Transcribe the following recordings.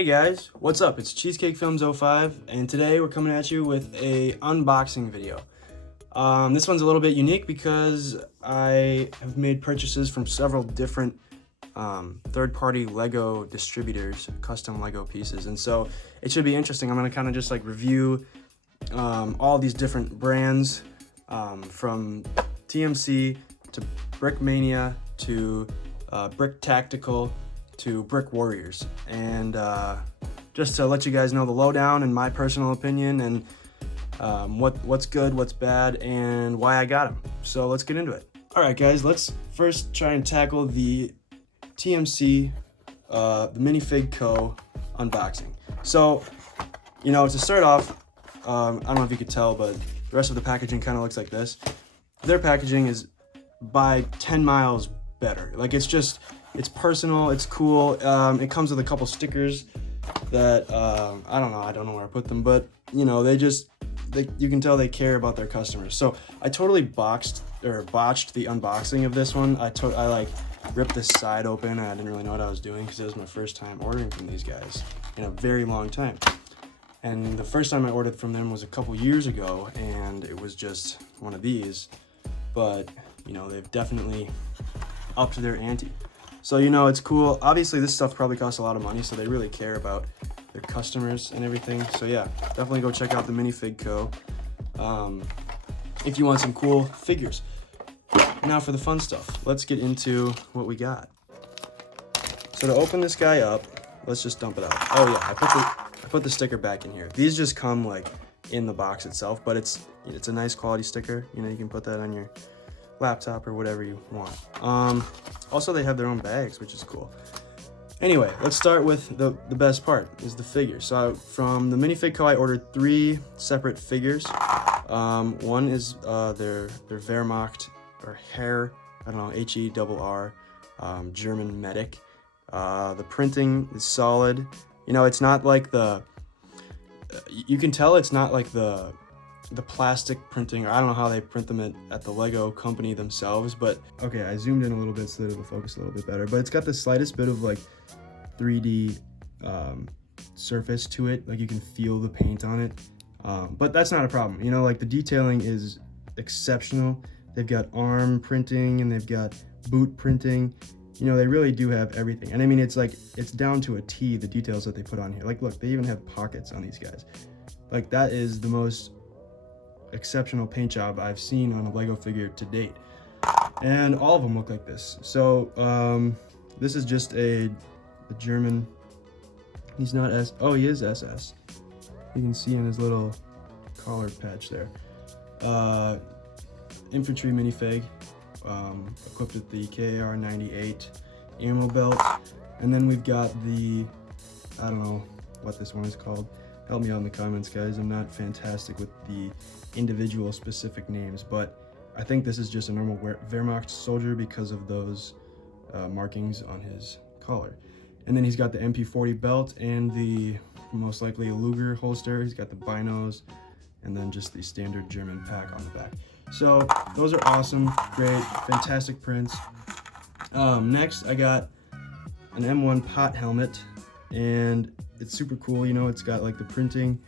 Hey guys, what's up? It's Cheesecake Films 05, and today we're coming at you with a unboxing video. This one's a little bit unique because I have made purchases from several different third-party Lego distributors, custom Lego pieces, and so it should be interesting. I'm gonna kind of just like review all these different brands, from TMC to Brickmania to Brick Tactical to Brick Warriors, and just to let you guys know the lowdown and my personal opinion and what's good, what's bad, and why I got them. So let's get into it. All right, guys, let's first try and tackle the TMC, the Minifig Co. unboxing. So, you know, to start off, I don't know if you could tell, but the rest of the packaging kind of looks like this. Their packaging is by 10 miles better. Like, it's personal, it's cool. It comes with a couple stickers that I don't know where I put them, but you know, you can tell they care about their customers. So I totally botched the unboxing of this one. I like ripped this side open, and I didn't really know what I was doing because it was my first time ordering from these guys in a very long time. And the first time I ordered from them was a couple years ago, and it was just one of these. But you know, they've definitely upped their ante. So, you know, it's cool. Obviously, this stuff probably costs a lot of money, so they really care about their customers and everything. So, yeah, definitely go check out the Minifig Co. If you want some cool figures. Now for the fun stuff. Let's get into what we got. So to open this guy up, let's just dump it out. Oh, yeah, I put the sticker back in here. These just come, like, in the box itself, but it's a nice quality sticker. You know, you can put that on your laptop or whatever you want. Also, they have their own bags, which is cool. Anyway, let's start with the best part, is the figure. So from the Minifig Co, I ordered 3 separate figures. One is their Wehrmacht, or Herr, I don't know, H-E-R-R, German medic. The printing is solid. You know, it's not like you can tell it's not like the plastic printing, or I don't know how they print them at the Lego company themselves, but okay, I zoomed in a little bit so that it'll focus a little bit better, but it's got the slightest bit of like 3D surface to it, like you can feel the paint on it, but that's not a problem. You know, like the detailing is exceptional. They've got arm printing and they've got boot printing. You know, they really do have everything, and I mean, it's down to a T, the details that they put on here. Like, look, they even have pockets on these guys. Like, that is the most exceptional paint job I've seen on a Lego figure to date, and all of them look like this. So this is just the German. He's not S. Oh, he is SS. You can see in his little collar patch there. Infantry minifig, equipped with the KAR 98 ammo belt, and then we've got the, I don't know what this one is called. Help me out in the comments, guys. I'm not fantastic with the individual specific names, but I think this is just a normal Wehrmacht soldier because of those markings on his collar. And then he's got the MP40 belt and the most likely a Luger holster. He's got the binos, and then just the standard German pack on the back. So those are awesome, great, fantastic prints. Next, I got an M1 pot helmet, and it's super cool. You know, it's got like the printing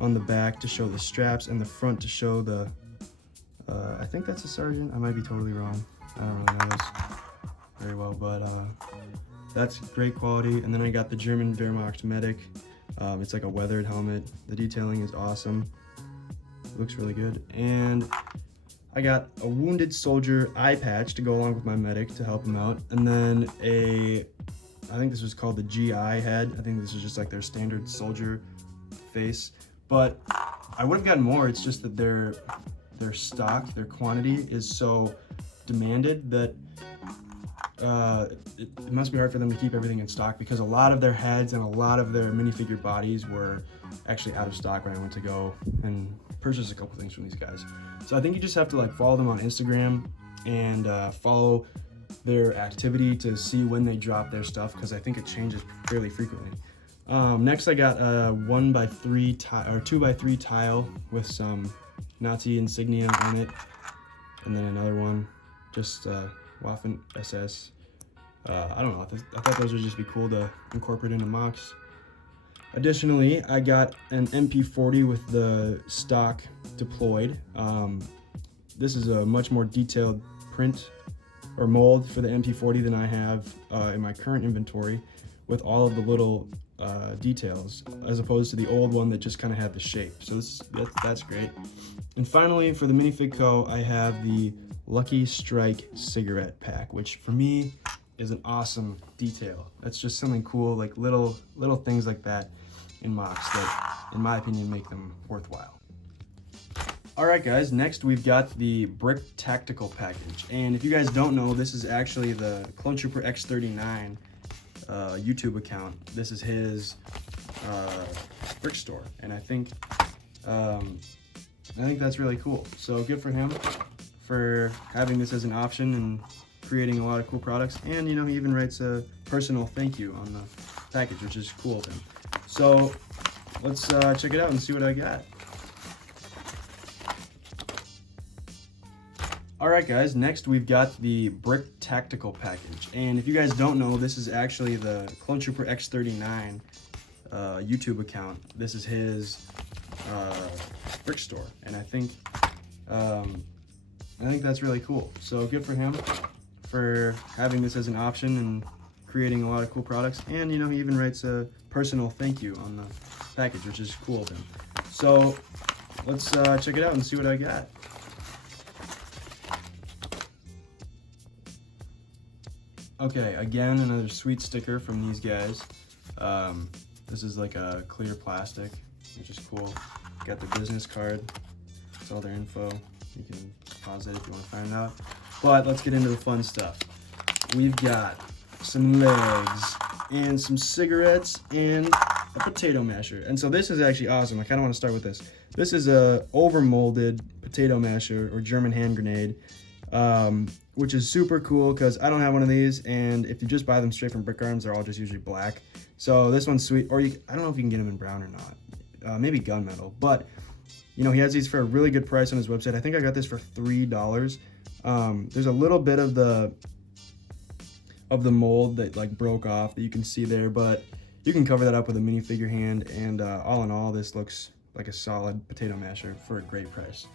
on the back to show the straps and the front to show the, I think that's a sergeant. I might be totally wrong. I don't really know this very well, but that's great quality. And then I got the German Wehrmacht medic. It's like a weathered helmet. The detailing is awesome. It looks really good. And I got a wounded soldier eye patch to go along with my medic to help him out. And then I think this was called the GI head. I think this is just like their standard soldier face. But I would have gotten more. It's just that their stock, their quantity is so demanded that it must be hard for them to keep everything in stock, because a lot of their heads and a lot of their minifigure bodies were actually out of stock when I went to go and purchase a couple things from these guys. So I think you just have to like follow them on Instagram and follow their activity to see when they drop their stuff, because I think it changes fairly frequently. Next, I got a 1x3 tile, or 2x3 tile with some Nazi insignia on it, and then another one, just Waffen SS. I don't know, I thought those would just be cool to incorporate into mocks. Additionally, I got an MP40 with the stock deployed. This is a much more detailed print or mold for the MP40 than I have in my current inventory, with all of the little details, as opposed to the old one that just kind of had the shape. So that's great. And finally, for the Minifig Co, I have the Lucky Strike cigarette pack, which for me is an awesome detail. That's just something cool, like little things like that in mocks that, in my opinion, make them worthwhile. Alright guys, next we've got the Brick Tactical package. And if you guys don't know, this is actually the Clone Trooper X39 YouTube account. This is his brick store, and I think that's really cool. So good for him for having this as an option and creating a lot of cool products. And you know, he even writes a personal thank you on the package, which is cool of him. So let's check it out and see what I got. Alright guys, next we've got the Brick Tactical package. And if you guys don't know, this is actually the Clone Trooper X39 YouTube account. This is his brick store, and I think that's really cool. So good for him for having this as an option and creating a lot of cool products. And you know, he even writes a personal thank you on the package, which is cool of him. So let's check it out and see what I got. Okay, again, another sweet sticker from these guys. This is like a clear plastic, which is cool. Got the business card. It's all their info. You can pause it if you want to find out. But let's get into the fun stuff. We've got some legs and some cigarettes and a potato masher. And so this is actually awesome. I kind of want to start with this. This is a overmolded potato masher or German hand grenade, which is super cool because I don't have one of these, and if you just buy them straight from Brickarms, they're all just usually black. So this one's sweet, or I don't know if you can get them in brown or not. Maybe gunmetal, but you know, he has these for a really good price on his website. I think I got this for $3. There's a little bit of the mold that like broke off that you can see there, but you can cover that up with a minifigure hand, and all in all, this looks like a solid potato masher for a great price.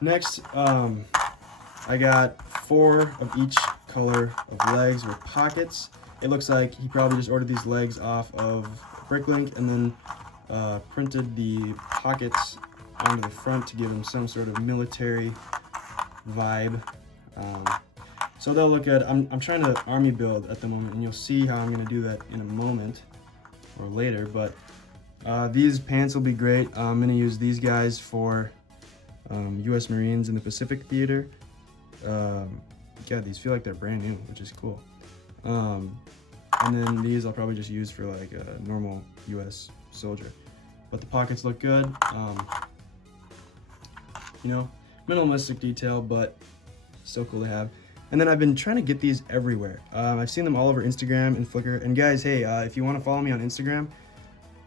Next, I got 4 of each color of legs with pockets. It looks like he probably just ordered these legs off of Bricklink and then printed the pockets onto the front to give them some sort of military vibe. So they'll look good. I'm trying to army build at the moment, and you'll see how I'm going to do that in a moment or later. But these pants will be great. I'm going to use these guys for U.S. Marines in the Pacific Theater. Yeah, these feel like they're brand new, which is cool. And then these I'll probably just use for like a normal U.S. soldier. But the pockets look good. You know, minimalistic detail, but still cool to have. And then I've been trying to get these everywhere. I've seen them all over Instagram and Flickr. And guys, hey, if you want to follow me on Instagram,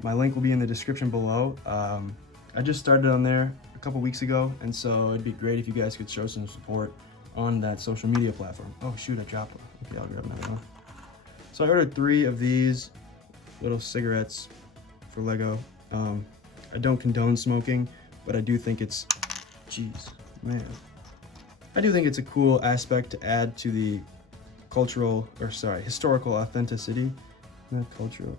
my link will be in the description below. I just started on there a couple weeks ago, and so it'd be great if you guys could show some support on that social media platform. Oh shoot, I dropped one. Okay, I'll grab another one. So I ordered 3 of these little cigarettes for Lego. I don't condone smoking, but I do think it's, I do think it's a cool aspect to add to the historical authenticity. Not cultural.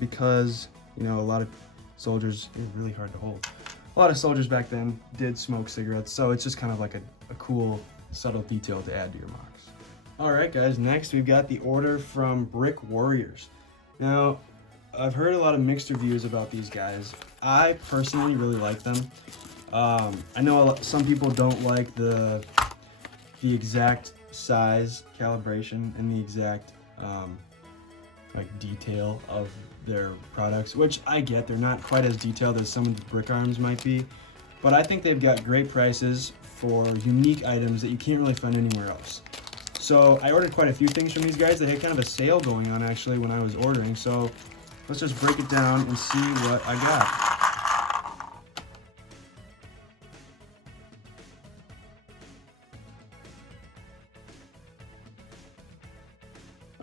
Because, you know, a lot of soldiers, it's really hard to hold. A lot of soldiers back then did smoke cigarettes, so it's just kind of like a cool, subtle detail to add to your mocks. Alright guys, next we've got the order from Brick Warriors. Now, I've heard a lot of mixed reviews about these guys. I personally really like them. I know some people don't like the exact size, calibration, and the exact like detail of their products, which I get. They're not quite as detailed as some of the Brickarms might be, but I think they've got great prices for unique items that you can't really find anywhere else. So I ordered quite a few things from these guys. They had kind of a sale going on actually when I was ordering, so let's just break it down and see what I got.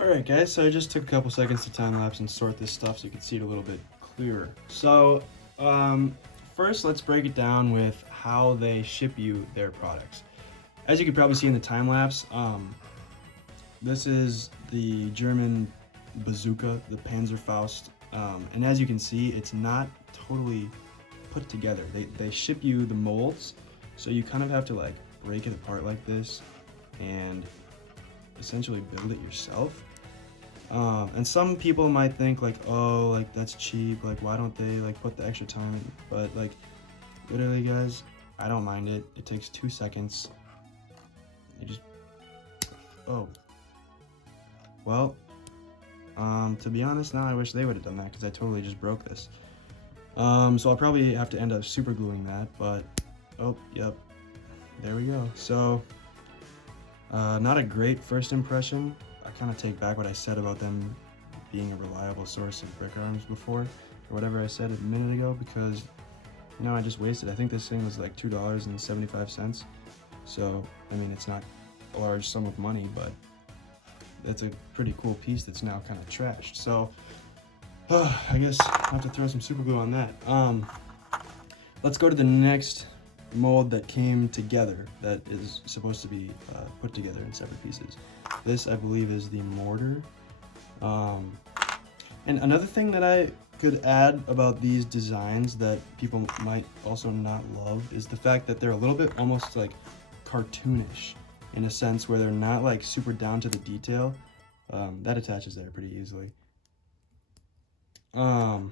Alright guys, so I just took a couple seconds to time lapse and sort this stuff so you can see it a little bit clearer. So first let's break it down with how they ship you their products. As you can probably see in the time lapse, this is the German bazooka, the Panzerfaust, and as you can see, it's not totally put together. They ship you the molds, so you kind of have to like break it apart like this and essentially build it yourself. And some people might think like, oh, like that's cheap, like why don't they like put the extra time in? But like literally guys, I don't mind it. It takes 2 seconds. You just, oh, well, to be honest, now I wish they would have done that because I totally just broke this. So I'll probably have to end up super gluing that, but oh, yep, there we go. So not a great first impression. I kind of take back what I said about them being a reliable source of Brickarms before, or whatever I said a minute ago, because you know I just wasted. I think this thing was like $2.75. So I mean, it's not a large sum of money, but that's a pretty cool piece that's now kind of trashed. So I guess I'll have to throw some super glue on that. Let's go to the next mold that came together that is supposed to be put together in separate pieces. This, I believe, is the mortar. And another thing that I could add about these designs that people might also not love is the fact that they're a little bit almost like cartoonish in a sense where they're not like super down to the detail. That attaches there pretty easily. How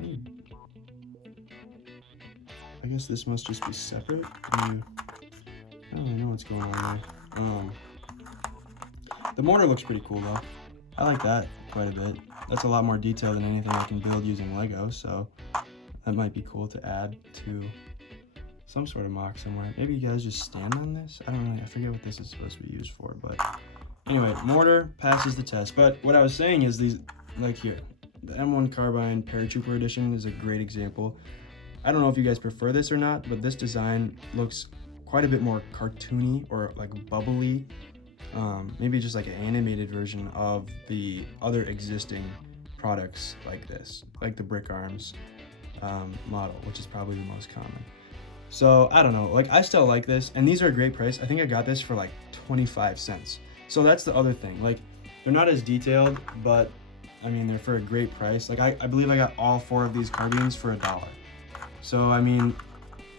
do you... I guess this must just be separate. I don't really know what's going on there. The mortar looks pretty cool though. I like that quite a bit. That's a lot more detail than anything I can build using Lego, so that might be cool to add to some sort of mock somewhere. Maybe you guys just stand on this? I don't really, I forget what this is supposed to be used for, but anyway, mortar passes the test. But what I was saying is these, like here, the M1 Carbine Paratrooper Edition is a great example. I don't know if you guys prefer this or not, but this design looks quite a bit more cartoony or like bubbly. Maybe just like an animated version of the other existing products like this, like the Brickarms model, which is probably the most common. So I don't know, like I still like this, and these are a great price. I think I got this for like 25 cents. So that's the other thing, like they're not as detailed, but I mean, they're for a great price. Like I believe I got all 4 of these carbines for $1. So I mean,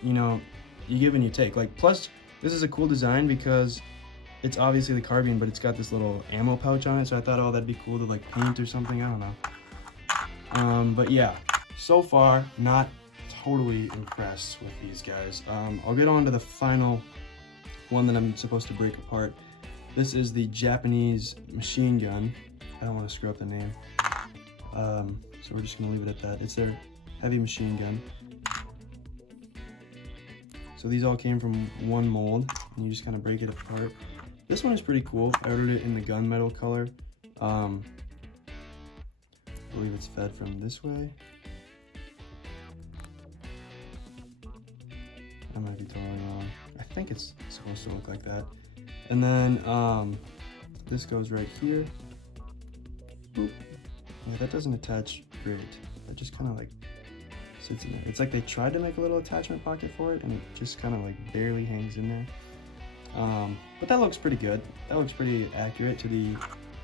you know, you give and you take. Like, plus this is a cool design because it's obviously the carbine, but it's got this little ammo pouch on it. So I thought, oh, that'd be cool to like paint or something. I don't know. But yeah, so far not totally impressed with these guys. I'll get on to the final one that I'm supposed to break apart. This is the Japanese machine gun. I don't want to screw up the name. So we're just gonna leave it at that. It's their heavy machine gun. So these all came from one mold, and you just kind of break it apart. This one is pretty cool. I ordered it in the gunmetal color. I believe it's fed from this way. I might be totally wrong. I think it's supposed to look like that. And then this goes right here. Boop. Yeah, that doesn't attach great. That just kind of like sits in there. It's like they tried to make a little attachment pocket for it, and it just kind of like barely hangs in there. But that looks pretty good. That looks pretty accurate to the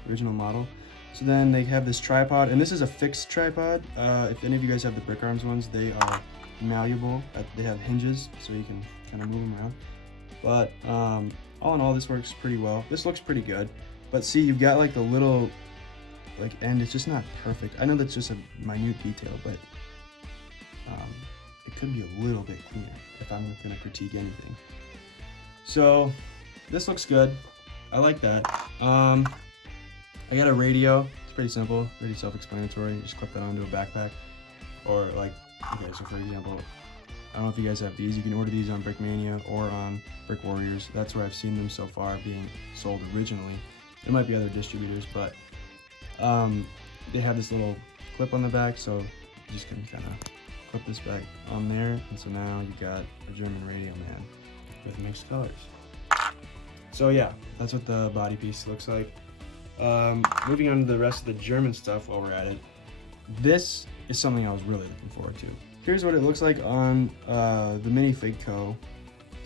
original model. So then they have this tripod, and this is a fixed tripod. If any of you guys have the Brickarms ones, they are malleable. They have hinges, so you can kind of move them around. But all in all, this works pretty well. This looks pretty good. But see, you've got like the little like end. It's just not perfect. I know that's just a minute detail, but it could be a little bit cleaner if I'm going to critique anything. So this looks good. I like that. I got a radio. It's pretty simple, pretty self-explanatory. You just clip that onto a backpack, or like, okay, so for example, I don't know if you guys have these. You can order these on Brickmania or on Brick Warriors. That's where I've seen them so far being sold originally. There might be other distributors, but they have this little clip on the back, so you just can kind of clip this back on there, and so now you got a German radio man with mixed colors. So yeah, that's what the body piece looks like. Moving on to the rest of the German stuff while we're at it. This is something I was really looking forward to. Here's what it looks like on the Minifig Co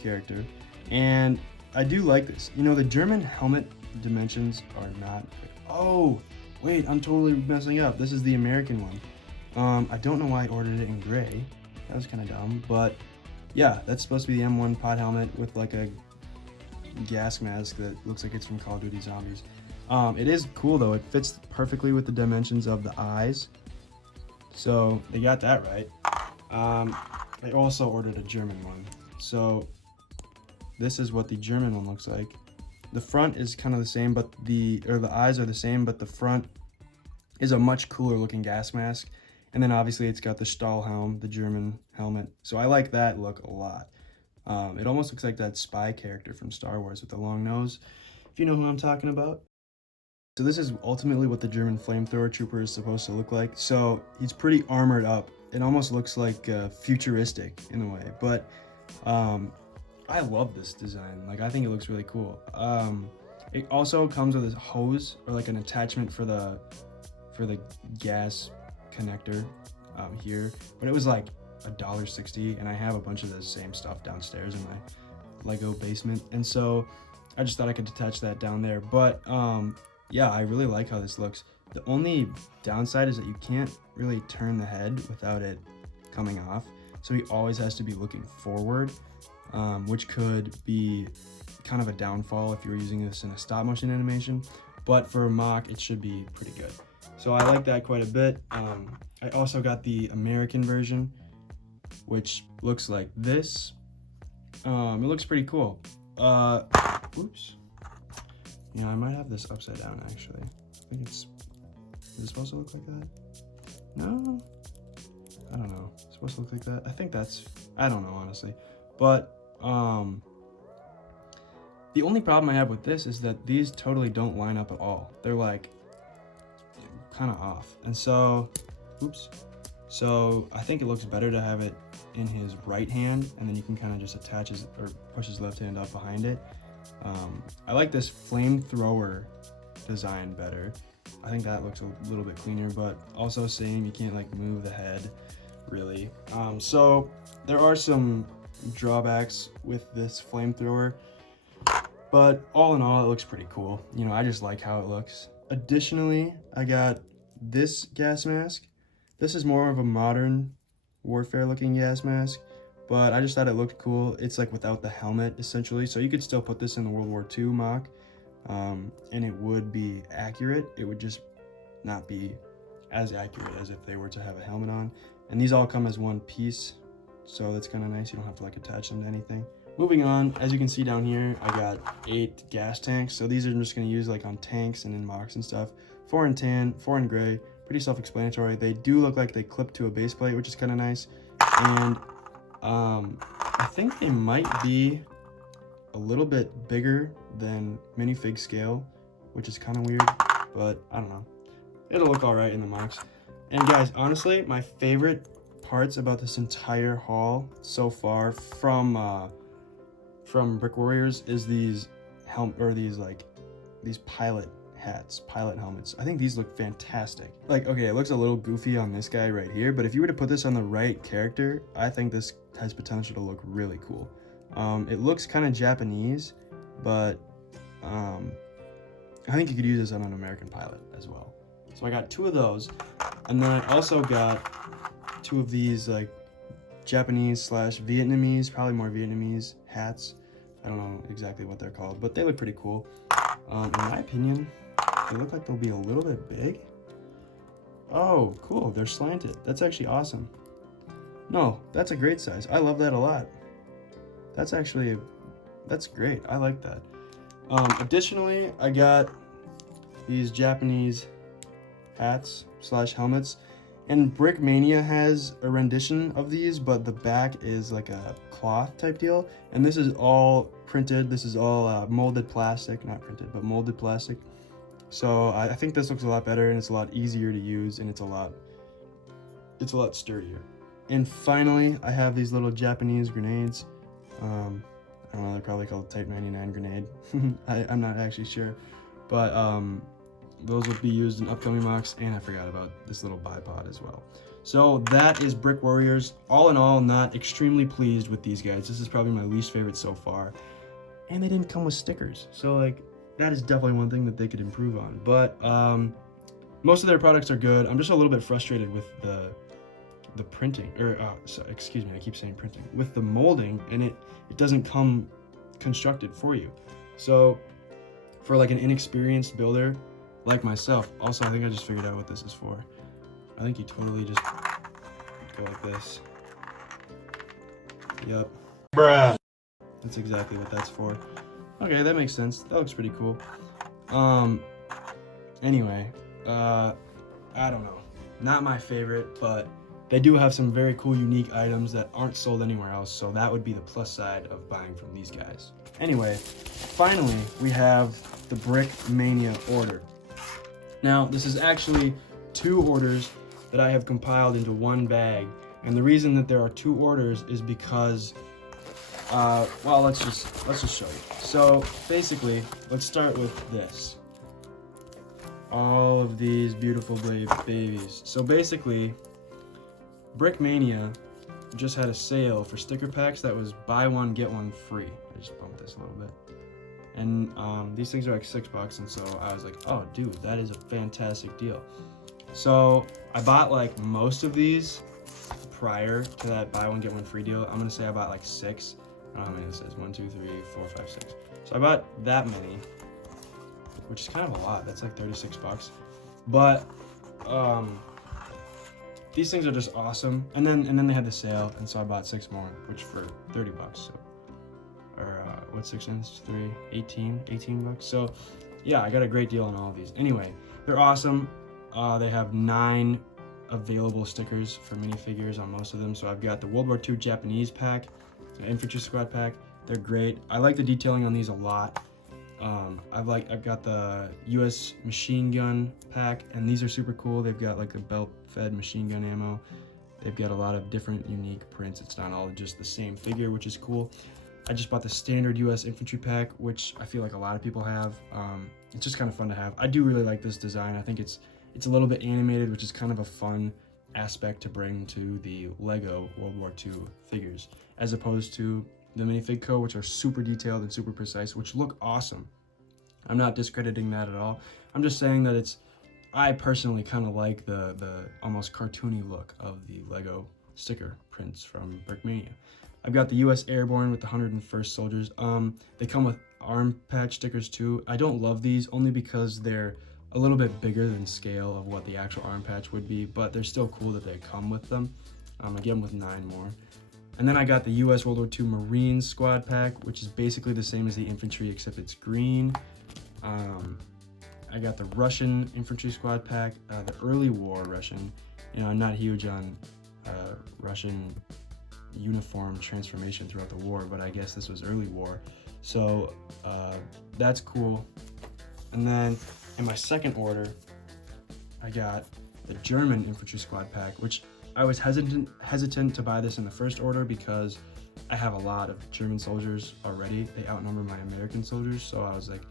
character, and I do like this. You know, the German helmet dimensions are not... Oh, wait, I'm totally messing up. This is the American one. I don't know why I ordered it in gray. That was kind of dumb, but yeah, that's supposed to be the M1 pod helmet with like a gas mask that looks like it's from Call of Duty Zombies. It is cool though. It fits perfectly with the dimensions of the eyes. So they got that right. I also ordered a German one. So this is what the German one looks like. The front is kind of the same, but the eyes are the same, but the front is a much cooler looking gas mask. And then obviously it's got the Stahlhelm, the German helmet. So I like that look a lot. It almost looks like that spy character from Star Wars with the long nose, if you know who I'm talking about. So this is ultimately what the German flamethrower trooper is supposed to look like. So he's pretty armored up. It almost looks like futuristic in a way, but I love this design. Like, I think it looks really cool. It also comes with a hose or like an attachment for the gas connector here, but it was like $1.60, and I have a bunch of the same stuff downstairs in my Lego basement, and so I just thought I could attach that down there. But yeah, I really like how this looks. The only downside is that you can't really turn the head without it coming off, so he always has to be looking forward, which could be kind of a downfall if you were using this in a stop motion animation, but for a mock it should be pretty good. So I like that quite a bit. I also got the American version, which looks like this. It looks pretty cool. Oops. Yeah, I might have this upside down actually. I think is it supposed to look like that? No? I don't know. It's supposed to look like that? I think that's, I don't know honestly. But the only problem I have with this is that these totally don't line up at all. They're like kind of off. And so, oops. So I think it looks better to have it in his right hand, and then you can kind of just attach his or push his left hand up behind it. I like this flamethrower design better. I think that looks a little bit cleaner, but also same, you can't like move the head really. So there are some drawbacks with this flamethrower, but all in all it looks pretty cool. You know, I just like how it looks. Additionally, I got this gas mask. This is more of a modern warfare looking gas mask, but I just thought it looked cool. It's like without the helmet essentially, so you could still put this in the World War II mock, and it would be accurate. It would just not be as accurate as if they were to have a helmet on. And these all come as one piece, so that's kind of nice. You don't have to like attach them to anything. Moving on, as you can see down here, I got 8 gas tanks. So these are just going to use like on tanks and in mocks and stuff. 4 in tan, 4 in gray. Pretty self-explanatory. They do look like they clip to a base plate, which is kind of nice. And I think they might be a little bit bigger than minifig scale, which is kind of weird, but I don't know. It'll look all right in the mocks. And guys, honestly, my favorite parts about this entire haul so far from Brick Warriors is these pilot hats, pilot helmets. I think these look fantastic. Like, okay, it looks a little goofy on this guy right here, but if you were to put this on the right character, I think this has potential to look really cool. It looks kind of Japanese, but I think you could use this on an American pilot as well. So I got 2 of those, and then I also got 2 of these like Japanese / Vietnamese, probably more Vietnamese hats. I don't know exactly what they're called, but they look pretty cool. In my opinion, they look like they'll be a little bit big. Oh, cool, they're slanted. That's actually awesome. No, that's a great size. I love that a lot. That's great. I like that. Additionally, I got these Japanese hats / helmets, and Brickmania has a rendition of these, but the back is like a cloth type deal, and this is all printed. This is all molded plastic, not printed, but molded plastic. So I think this looks a lot better, and it's a lot easier to use, and it's a lot sturdier. And finally, I have these little Japanese grenades. I don't know, they're probably called Type 99 grenade. I'm not actually sure, but those will be used in upcoming mocks, and I forgot about this little bipod as well. So that is Brick Warriors. All in all, not extremely pleased with these guys. This is probably my least favorite so far. And they didn't come with stickers. So like, that is definitely one thing that they could improve on. But most of their products are good. I'm just a little bit frustrated with the printing, or excuse me, I keep saying printing, with the molding, and it doesn't come constructed for you. So for like an inexperienced builder like myself, also I think I just figured out what this is for. I think you totally just go like this. Yep. Bruh. That's exactly what that's for. Okay, that makes sense. That looks pretty cool. Anyway, I don't know. Not my favorite, but they do have some very cool, unique items that aren't sold anywhere else, so that would be the plus side of buying from these guys. Anyway, finally, we have the Brickmania order. Now, this is actually 2 orders that I have compiled into one bag, and the reason that there are 2 orders is because, well, let's just show you. So basically, let's start with this. All of these beautiful babies. So basically, Brickmania just had a sale for sticker packs that was buy one get one free. I just bumped this a little bit. And these things are like $6, and so I was like, oh dude, that is a fantastic deal. So I bought like most of these prior to that buy one get one free deal. I'm gonna say I bought like 6. I don't know how many this is. 1, 2, 3, 4, 5, 6. So I bought that many, which is kind of a lot. That's like $36. But these things are just awesome. And then they had the sale, and so I bought 6 more, which for $30. So, or what's 6 cents? 3, 18 bucks. So yeah, I got a great deal on all of these. Anyway, they're awesome. They have 9 available stickers for minifigures on most of them. So I've got the World War II Japanese pack, the infantry squad pack. They're great. I like the detailing on these a lot. I've got the US machine gun pack, and these are super cool. They've got like a belt-fed machine gun ammo. They've got a lot of different unique prints. It's not all just the same figure, which is cool. I just bought the standard US infantry pack, which I feel like a lot of people have. It's just kind of fun to have. I do really like this design. I think it's a little bit animated, which is kind of a fun aspect to bring to the Lego World War II figures, as opposed to the Minifig Co, which are super detailed and super precise, which look awesome. I'm not discrediting that at all. I'm just saying that I personally kind of like the almost cartoony look of the Lego sticker prints from Brickmania. I've got the US Airborne with the 101st Soldiers. They come with arm patch stickers too. I don't love these only because they're a little bit bigger than scale of what the actual arm patch would be, but they're still cool that they come with them. I get them with 9 more. And then I got the US World War II Marines squad pack, which is basically the same as the infantry except it's green. I got the Russian infantry squad pack, the early war Russian. You know, I'm not huge on Russian uniform transformation throughout the war, but I guess this was early war. So that's cool. And then in my second order, I got the German infantry squad pack, which I was hesitant to buy this in the first order because I have a lot of German soldiers already. They outnumber my American soldiers, so I was like,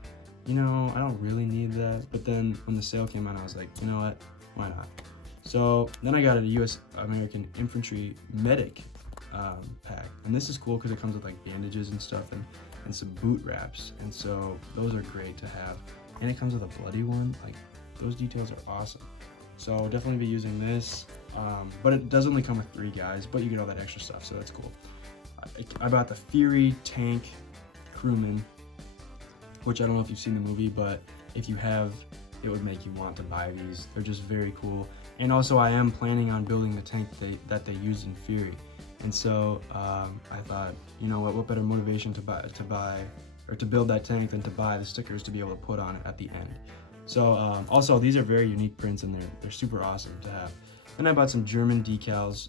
you know, I don't really need that. But then when the sale came out, I was like, you know what, why not? So then I got a US American infantry medic pack, and this is cool because it comes with like bandages and stuff and some boot wraps, and so those are great to have. And it comes with a bloody one. Like, those details are awesome. So definitely be using this. But it does only come with 3 guys, but you get all that extra stuff, so that's cool. I bought the Fury tank crewman, which I don't know if you've seen the movie, but if you have, it would make you want to buy these. They're just very cool. And also I am planning on building the tank that they used in Fury. And so I thought, you know what better motivation to build that tank than to buy the stickers to be able to put on it at the end. So also these are very unique prints, and they're super awesome to have. Then I bought some German decals,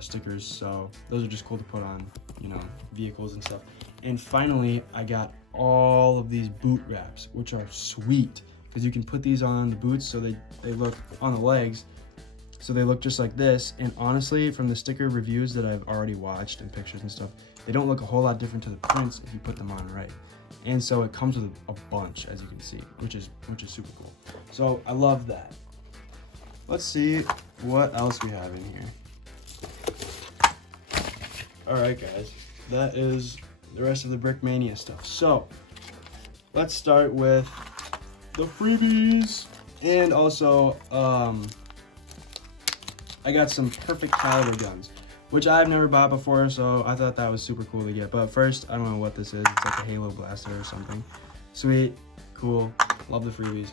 stickers, so those are just cool to put on, you know, vehicles and stuff. And finally, I got all of these boot wraps, which are sweet, because you can put these on the boots so they look on the legs, So they look just like this, and honestly, from the sticker reviews that I've already watched and pictures and stuff, they don't look a whole lot different to the prints if you put them on right. And so it comes with a bunch, as you can see, which is super cool. So I love that. Let's see what else we have in here. All right, guys, that is the rest of the Brickmania stuff. So let's start with the freebies, and also I got some perfect caliber guns, which I've never bought before, so I thought that was super cool to get. But first, I don't know what this is. It's like a Halo blaster or something. Sweet, cool, love the freebies.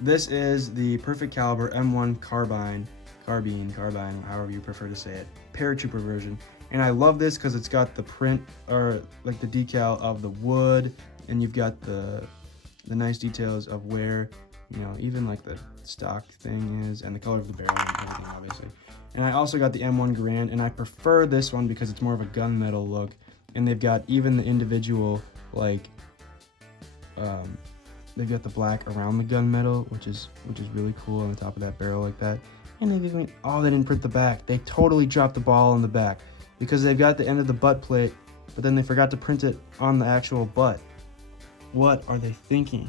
This is the perfect caliber M1 carbine, however you prefer to say it, paratrooper version. And I love this because it's got the print, or like the decal of the wood, and you've got the nice details of where, you know, even like the stock thing is, and the color of the barrel and everything, obviously. And I also got the M1 Garand, and I prefer this one because it's more of a gunmetal look, and they've got even the individual, like, they've got the black around the gunmetal, which is really cool on the top of that barrel like that. And they've even, oh, they didn't print the back. They totally dropped the ball on the back because they've got the end of the butt plate, but then they forgot to print it on the actual butt. What are they thinking?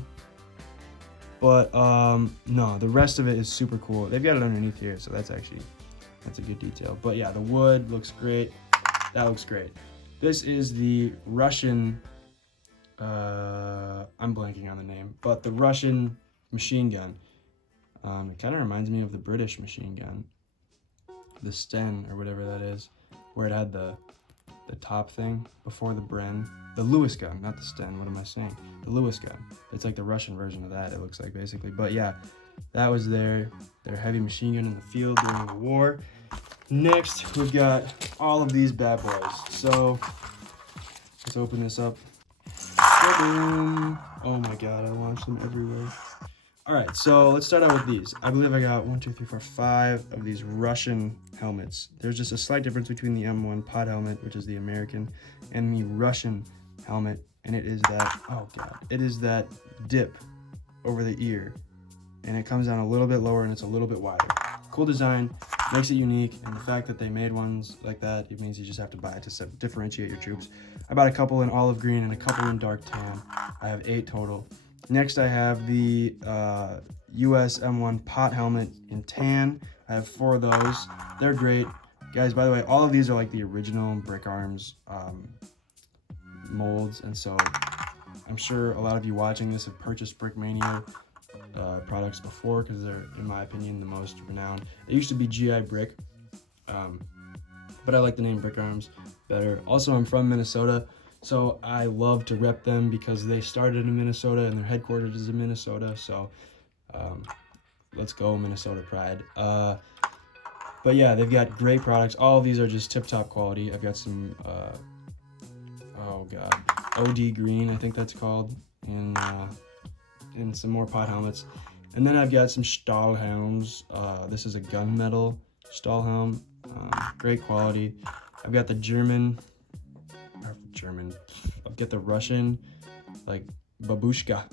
But no, the rest of it is super cool. They've got it underneath here, so that's a good detail. But yeah, the wood looks great. That looks great. This is the Russian, I'm blanking on the name, but the Russian machine gun. It kind of reminds me of the British machine gun, the Sten or whatever that is, where it had the top thing before the Bren. The Lewis gun, not the Sten, what am I saying? The Lewis gun. It's like the Russian version of that, it looks like, basically. But yeah, that was their heavy machine gun in the field during the war. Next, we've got all of these bad boys. So let's open this up. Boom. Oh my god, I launched them everywhere. All right, so let's start out with these. I believe I got 1, 2, 3, 4, 5 of these Russian helmets. There's just a slight difference between the M1 pod helmet, which is the American, and the Russian helmet, and it is that, oh god, it is that dip over the ear, and it comes down a little bit lower and it's a little bit wider. Cool design, makes it unique, and the fact that they made ones like that, it means you just have to buy it to differentiate your troops. I bought a couple in olive green and a couple in dark tan. I have 8 total. Next, I have the US M1 pot helmet in tan. I have 4 of those. They're great. Guys, by the way, all of these are like the original Brickarms molds, and so I'm sure a lot of you watching this have purchased Brickmania products before because they're, in my opinion, the most renowned. It used to be GI Brick, but I like the name Brickarms better. Also, I'm from Minnesota, so I love to rep them because they started in Minnesota and their headquarters is in Minnesota, so let's go Minnesota pride. But yeah, they've got great products. All of these are just tip-top quality. I've got some, oh god, OD green, I think that's called, and some more pot helmets. And then I've got some Stahlhelms. This is a gunmetal Stahlhelm, great quality. I've got the I've got the Russian, like, babushka,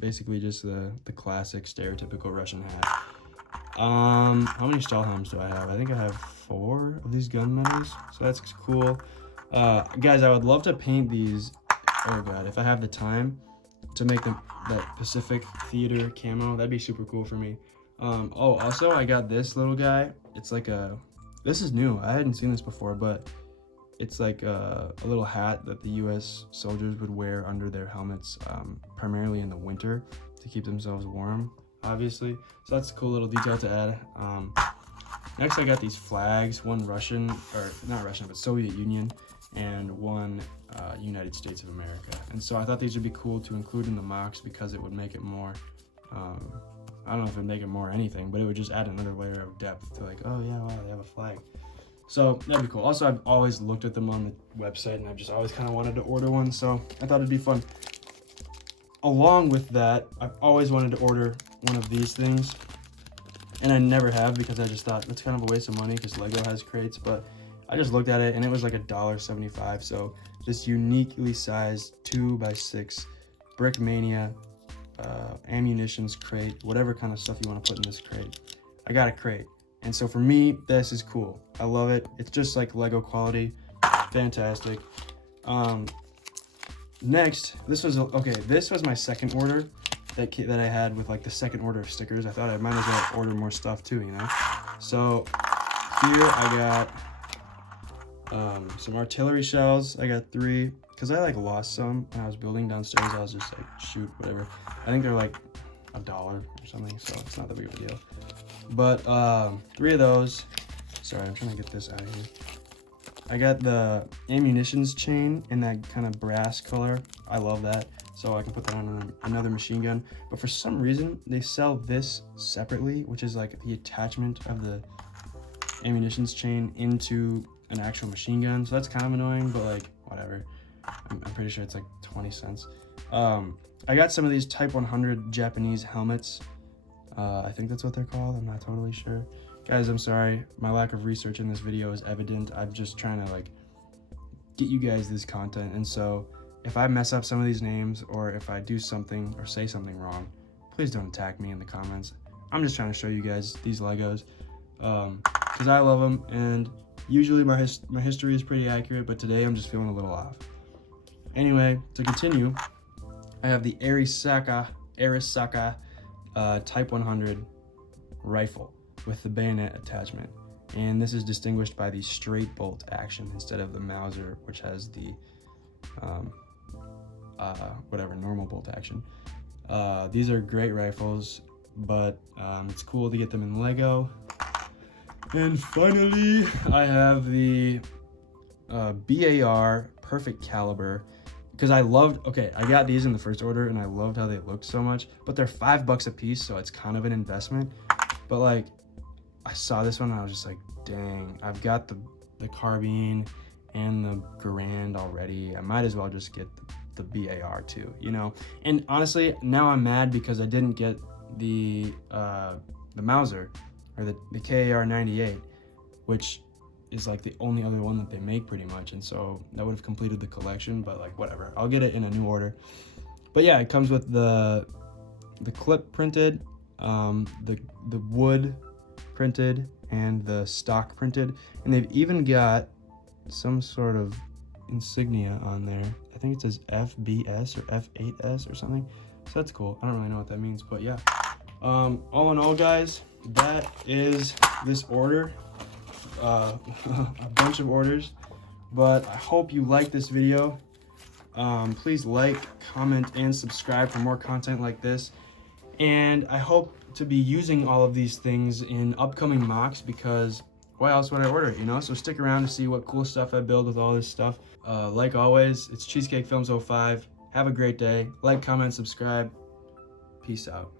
basically just the classic stereotypical Russian hat. How many Stahlhelms do I have? I think I have 4 of these gunmetals, so that's cool. Guys, I would love to paint these, oh god, if I have the time to make them that Pacific Theater camo, that'd be super cool for me. Oh, also I got this little guy. It's like this is new, I hadn't seen this before, but it's like a little hat that the US soldiers would wear under their helmets, primarily in the winter to keep themselves warm, obviously. So that's a cool little detail to add. Next, I got these flags, one Russian, or not Russian, but Soviet Union, and one United States of America. And so I thought these would be cool to include in the mocks because it would make it more, I don't know if it would make it more anything, but it would just add another layer of depth to, like, oh yeah, wow, they have a flag. So that'd be cool. Also, I've always looked at them on the website and I've just always kind of wanted to order one, so I thought it'd be fun. Along with that, I've always wanted to order one of these things, and I never have because I just thought it's kind of a waste of money because Lego has crates, but I just looked at it and it was like $1.75, so this uniquely sized 2x6 Brickmania ammunitions crate, whatever kind of stuff you want to put in this crate. I got a crate. And so for me, this is cool. I love it. It's just like Lego quality. Fantastic. Next, this was my second order that I had with like the second order of stickers. I thought I might as well order more stuff too, you know? So here I got some artillery shells. I got 3 because I like lost some when I was building downstairs. I was just like, shoot, whatever. I think they're like $1 or something, so it's not that big of a deal. But 3 of those. Sorry, I'm trying to get this out of here. I got the ammunitions chain in that kind of brass color. I love that. So I can put that on another machine gun. But for some reason, they sell this separately, which is like the attachment of the ammunitions chain into an actual machine gun. So that's kind of annoying, but like, whatever. I'm pretty sure it's like 20 cents. I got some of these Type 100 Japanese helmets. I think that's what they're called. I'm not totally sure. Guys, I'm sorry. My lack of research in this video is evident. I'm just trying to like get you guys this content. And so if I mess up some of these names or if I do something or say something wrong, please don't attack me in the comments. I'm just trying to show you guys these Legos because I love them. And usually my history is pretty accurate, but today I'm just feeling a little off. Anyway, to continue, I have the Arisaka Type 100 rifle with the bayonet attachment, and this is distinguished by the straight bolt action instead of the Mauser, which has the whatever normal bolt action. These are great rifles, but it's cool to get them in Lego. And finally, I have the BAR perfect caliber. Because I got these in the first order and I loved how they looked so much, but they're $5 a piece, so it's kind of an investment. But like, I saw this one and I was just like, dang, I've got the carbine and the Garand already. I might as well just get the BAR too, you know? And honestly, now I'm mad because I didn't get the Mauser or the KAR 98, which is like the only other one that they make pretty much, and so that would have completed the collection, but like whatever, I'll get it in a new order. But yeah, it comes with the clip printed, the wood printed, and the stock printed, and they've even got some sort of insignia on there. I think it says FBS or F8S or something, so that's cool. I don't really know what that means, but yeah. All in all, guys, that is this order. A bunch of orders, but I hope you like this video. Please like, comment, and subscribe for more content like this, and I hope to be using all of these things in upcoming mocks, because why else would I order it, you know? So stick around to see what cool stuff I build with all this stuff. Like always, it's Cheesecake Films 05. Have a great day. Like, comment, subscribe. Peace out.